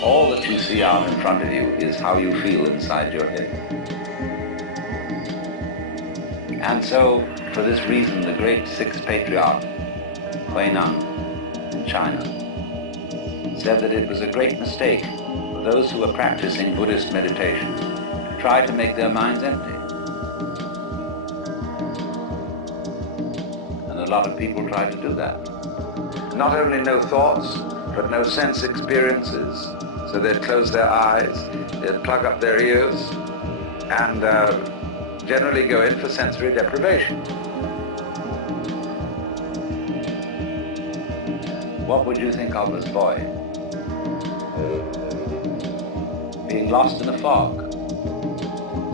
All that you see out in front of you is how you feel inside your head. And so, for this reason, the great sixth patriarch, Huineng, in China, said that it was a great mistake for those who were practicing Buddhist meditation to try to make their minds empty. And a lot of people try to do that. Not only no thoughts, but no sense experiences. So they'd close their eyes, they'd plug up their ears, and generally go in for sensory deprivation. What would you think of this boy? Being lost in a fog,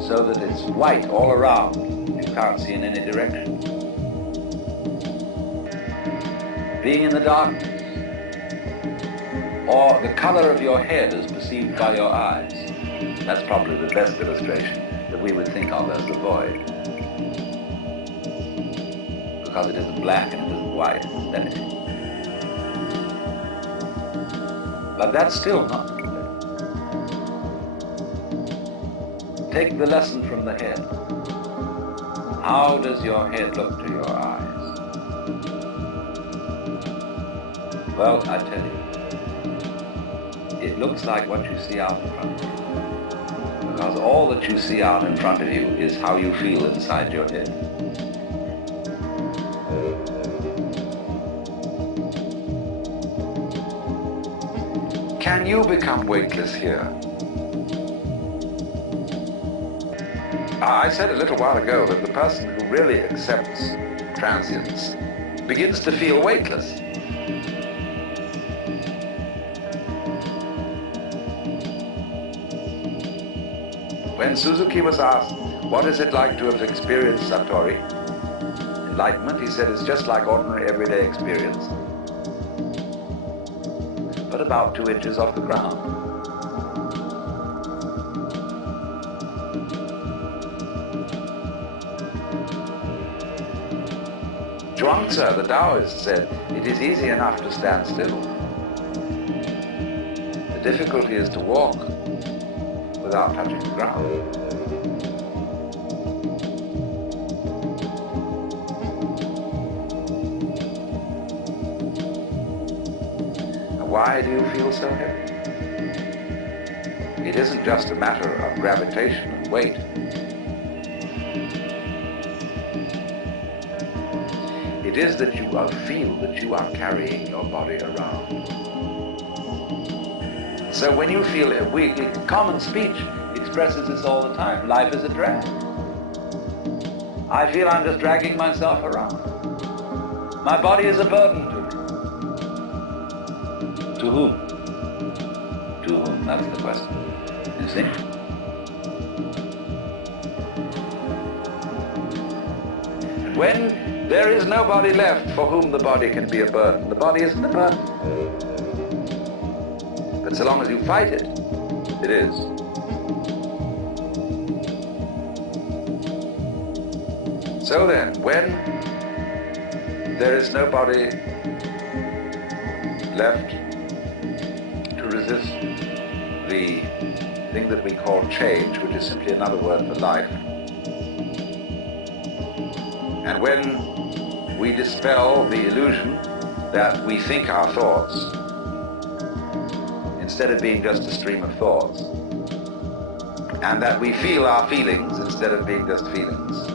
so that it's white all around, you can't see in any direction. Being in the darkness, or the color of your head as perceived by your eyes. That's probably the best illustration that we would think of as the void. Because it isn't black and it isn't white, it isn't anything. But that's still not complete. Take the lesson from the head. How does your head look to your eyes? Well, I tell you, it looks like what you see out in front of you. Because all that you see out in front of you is how you feel inside your head. Can you become weightless here? I said a little while ago that the person who really accepts transience begins to feel weightless. When Suzuki was asked, what is it like to have experienced Satori, enlightenment, he said it's just like ordinary everyday experience, but about 2 inches off the ground. Zhuangzi, the Taoist, said, it is easy enough to stand still. The difficulty is to walk without touching the ground. And why do you feel so heavy? It isn't just a matter of gravitation and weight. It is that you feel that you are carrying your body around. So when you feel it, common speech expresses this all the time. Life is a drag. I feel I'm just dragging myself around. My body is a burden to me. To whom? To whom? That's the question. You see? And when there is nobody left for whom the body can be a burden, the body isn't a burden. But so long as you fight it, it is. So then, when there is nobody left to resist the thing that we call change, which is simply another word for life, and when we dispel the illusion that we think our thoughts, instead of being just a stream of thoughts, and that we feel our feelings instead of being just feelings.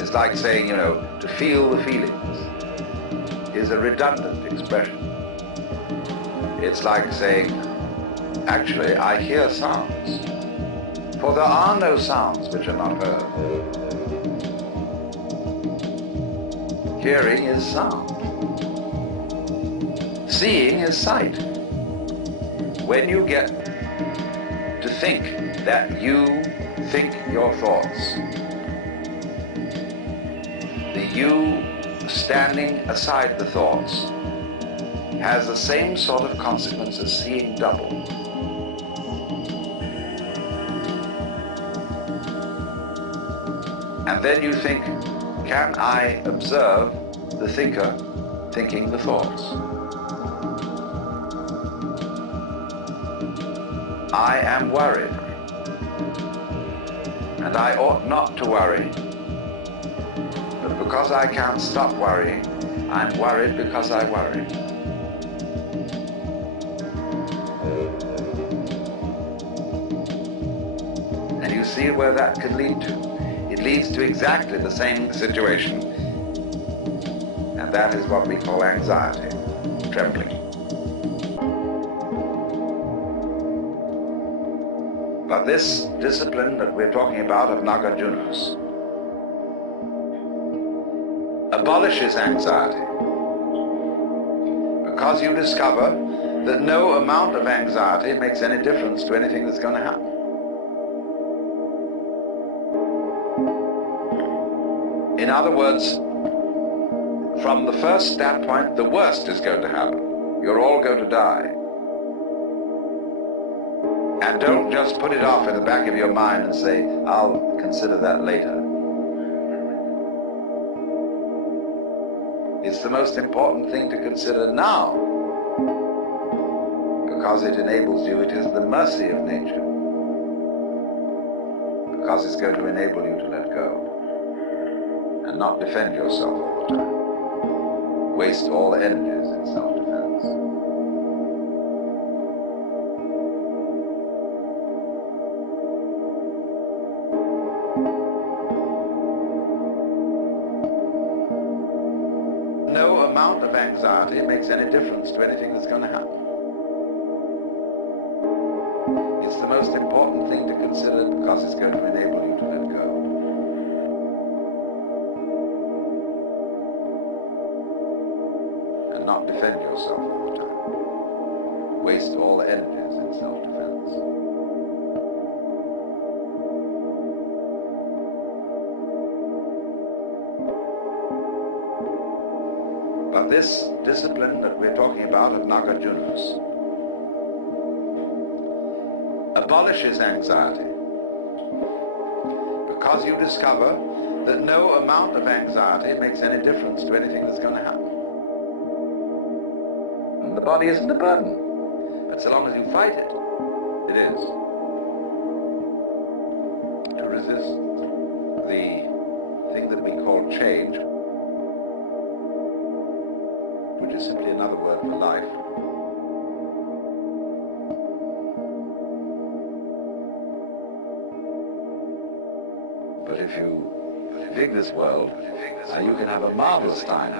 It's like saying, to feel the feelings is a redundant expression. It's like saying, actually, I hear sounds, for there are no sounds which are not heard. Hearing is sound. Seeing is sight. When you get to think that you think your thoughts, the you standing aside the thoughts has the same sort of consequence as seeing double. And then you think, can I observe the thinker thinking the thoughts? I am worried, and I ought not to worry, but because I can't stop worrying, I'm worried because I worry. And you see where that can lead to. It leads to exactly the same situation, and that is what we call anxiety, trembling. But this discipline that we're talking about of Nagarjunas abolishes anxiety because you discover that no amount of anxiety makes any difference to anything that's going to happen. In other words, from the first standpoint, the worst is going to happen. You're all going to die. And don't just put it off in the back of your mind and say, I'll consider that later. It's the most important thing to consider now, because it enables you, it is the mercy of nature, because it's going to enable you to let go and not defend yourself all the time. Waste all energies in self-defense. No amount of anxiety makes any difference to anything that's going to happen. It's the most important thing to consider because it's going to enable you to let go. And not defend yourself all the time. Waste all energies in self-defense. But this discipline that we're talking about of Nagarjunas abolishes anxiety because you discover that no amount of anxiety makes any difference to anything that's going to happen. And the body isn't a burden, but so long as you fight it, it is. To resist the thing that we call change, which is simply another word for life. But if you dig this world, you can have a marvelous time.